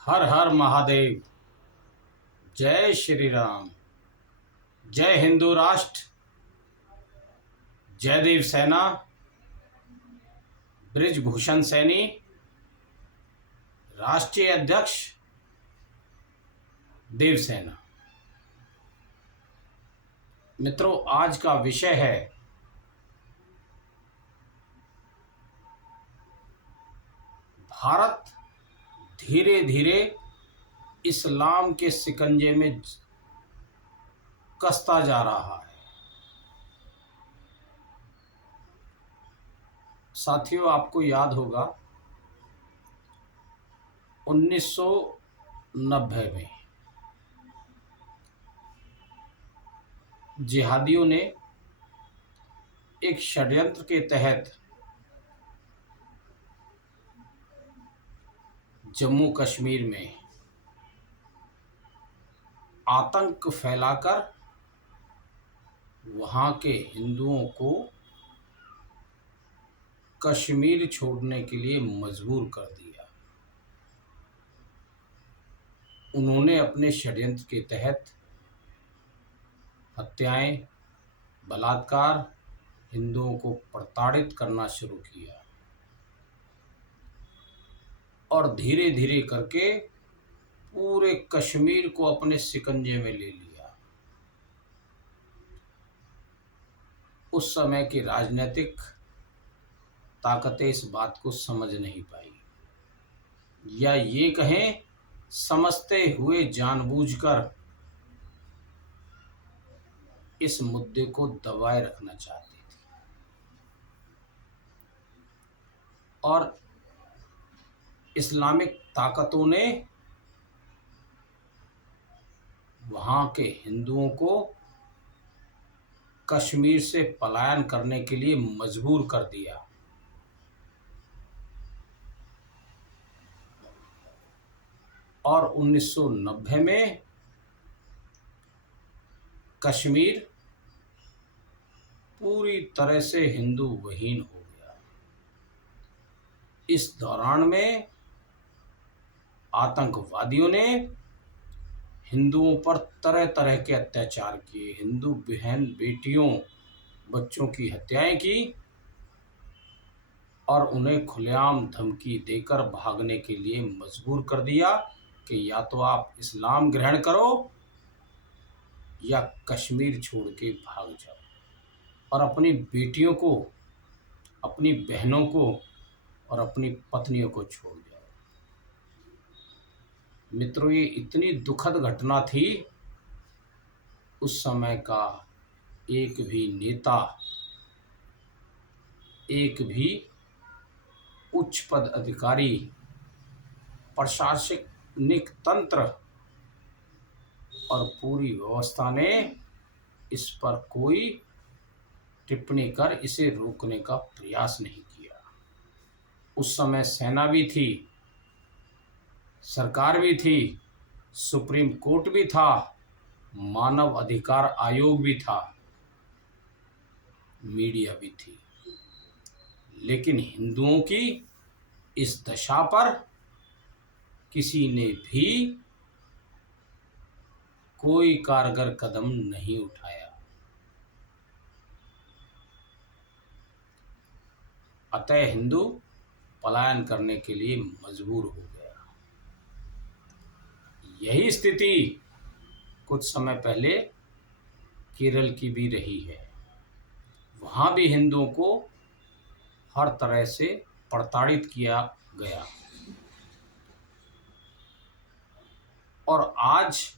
हर हर महादेव। जय श्री राम। जय हिंदू राष्ट्र। जयदेव सेना। ब्रिजभूषण सैनी, राष्ट्रीय अध्यक्ष देवसेना। मित्रों, आज का विषय है भारत धीरे धीरे इस्लाम के शिकंजे में कसता जा रहा है। साथियों, आपको याद होगा 1990 में जिहादियों ने एक षड्यंत्र के तहत जम्मू कश्मीर में आतंक फैलाकर वहाँ के हिंदुओं को कश्मीर छोड़ने के लिए मजबूर कर दिया। उन्होंने अपने षड्यंत्र के तहत हत्याएं, बलात्कार, हिंदुओं को प्रताड़ित करना शुरू किया और धीरे धीरे करके पूरे कश्मीर को अपने शिकंजे में ले लिया। उस समय की राजनीतिक ताकतें इस बात को समझ नहीं पाई, या ये कहें समझते हुए जानबूझकर इस मुद्दे को दबाए रखना चाहती थी। और इस्लामिक ताकतों ने वहाँ के हिंदुओं को कश्मीर से पलायन करने के लिए मजबूर कर दिया। और 1990 में कश्मीर पूरी तरह से हिंदू विहीन हो गया। इस दौरान में आतंकवादियों ने हिंदुओं पर तरह तरह के अत्याचार किए, हिंदू बहन बेटियों बच्चों की हत्याएं की और उन्हें खुलेआम धमकी देकर भागने के लिए मजबूर कर दिया कि या तो आप इस्लाम ग्रहण करो या कश्मीर छोड़ के भाग जाओ और अपनी बेटियों को, अपनी बहनों को और अपनी पत्नियों को छोड़ जाओ। मित्रों, ये इतनी दुखद घटना थी। उस समय का एक भी नेता, एक भी उच्च पद अधिकारी, प्रशासनिक तंत्र और पूरी व्यवस्था ने इस पर कोई टिप्पणी कर इसे रोकने का प्रयास नहीं किया। उस समय सेना भी थी, सरकार भी थी, सुप्रीम कोर्ट भी था, मानव अधिकार आयोग भी था, मीडिया भी थी, लेकिन हिंदुओं की इस दशा पर किसी ने भी कोई कारगर कदम नहीं उठाया। अतः हिंदू पलायन करने के लिए मजबूर हो गया। यही स्थिति कुछ समय पहले केरल की भी रही है। वहाँ भी हिंदुओं को हर तरह से प्रताड़ित किया गया और आज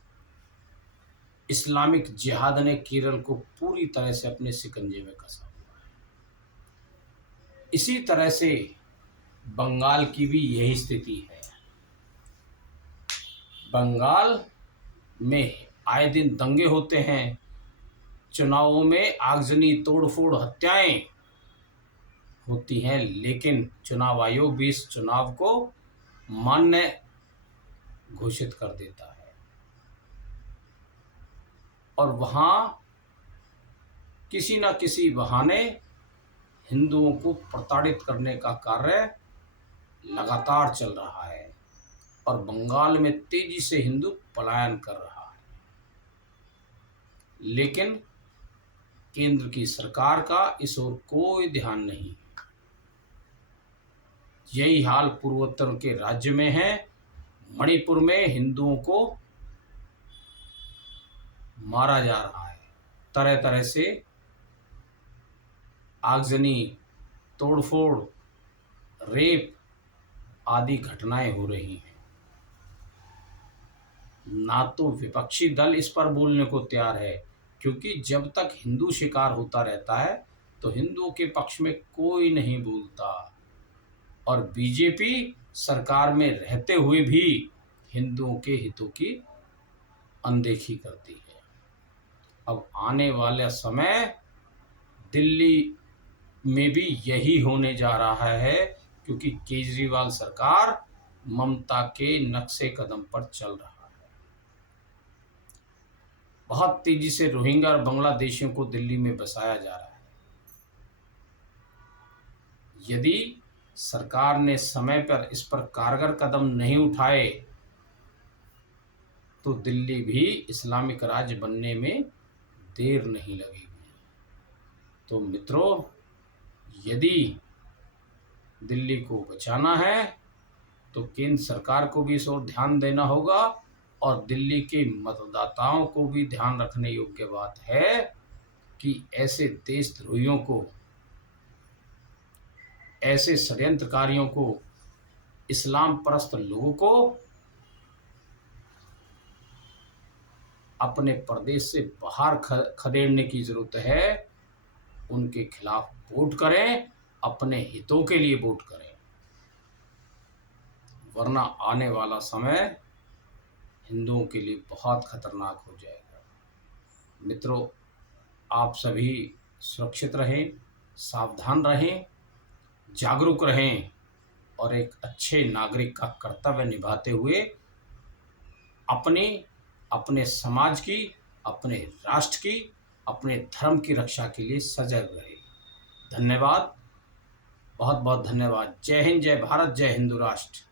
इस्लामिक जिहाद ने केरल को पूरी तरह से अपने शिकंजे में कसा हुआ है। इसी तरह से बंगाल की भी यही स्थिति है। बंगाल में आए दिन दंगे होते हैं, चुनावों में आगजनी तोड़फोड़ हत्याएं होती हैं, लेकिन चुनाव आयोग भी इस चुनाव को मान्य घोषित कर देता है और वहाँ किसी न किसी बहाने हिंदुओं को प्रताड़ित करने का कार्य लगातार चल रहा है। और बंगाल में तेजी से हिंदू पलायन कर रहा है। लेकिन केंद्र की सरकार का इस ओर कोई ध्यान नहीं। यही हाल पूर्वोत्तर के राज्य में है। मणिपुर में हिंदुओं को मारा जा रहा है। तरह तरह से आगजनी, तोड़फोड़, रेप आदि घटनाएं हो रही हैं। ना तो विपक्षी दल इस पर बोलने को तैयार है, क्योंकि जब तक हिंदू शिकार होता रहता है तो हिंदुओं के पक्ष में कोई नहीं बोलता। और बीजेपी सरकार में रहते हुए भी हिंदुओं के हितों की अनदेखी करती है। अब आने वाला समय दिल्ली में भी यही होने जा रहा है, क्योंकि केजरीवाल सरकार ममता के नक्शे कदम पर चल रहा है। बहुत तेजी से रोहिंग्या और बांग्लादेशियों को दिल्ली में बसाया जा रहा है। यदि सरकार ने समय पर इस पर कारगर कदम नहीं उठाए तो दिल्ली भी इस्लामिक राज्य बनने में देर नहीं लगेगी। तो मित्रों, यदि दिल्ली को बचाना है तो केंद्र सरकार को भी इस ओर ध्यान देना होगा, और दिल्ली के मतदाताओं को भी ध्यान रखने योग्य बात है कि ऐसे देशद्रोहियों को, ऐसे षड्यंत्रकारियों को, इस्लाम परस्त लोगों को अपने प्रदेश से बाहर खदेड़ने की जरूरत है। उनके खिलाफ वोट करें, अपने हितों के लिए वोट करें, वरना आने वाला समय हिंदुओं के लिए बहुत खतरनाक हो जाएगा। मित्रों, आप सभी सुरक्षित रहें, सावधान रहें, जागरूक रहें और एक अच्छे नागरिक का कर्तव्य निभाते हुए अपने समाज की, अपने राष्ट्र की, अपने धर्म की रक्षा के लिए सजग रहे। धन्यवाद, बहुत बहुत धन्यवाद। जय हिंद, जय भारत, जय हिंदू राष्ट्र।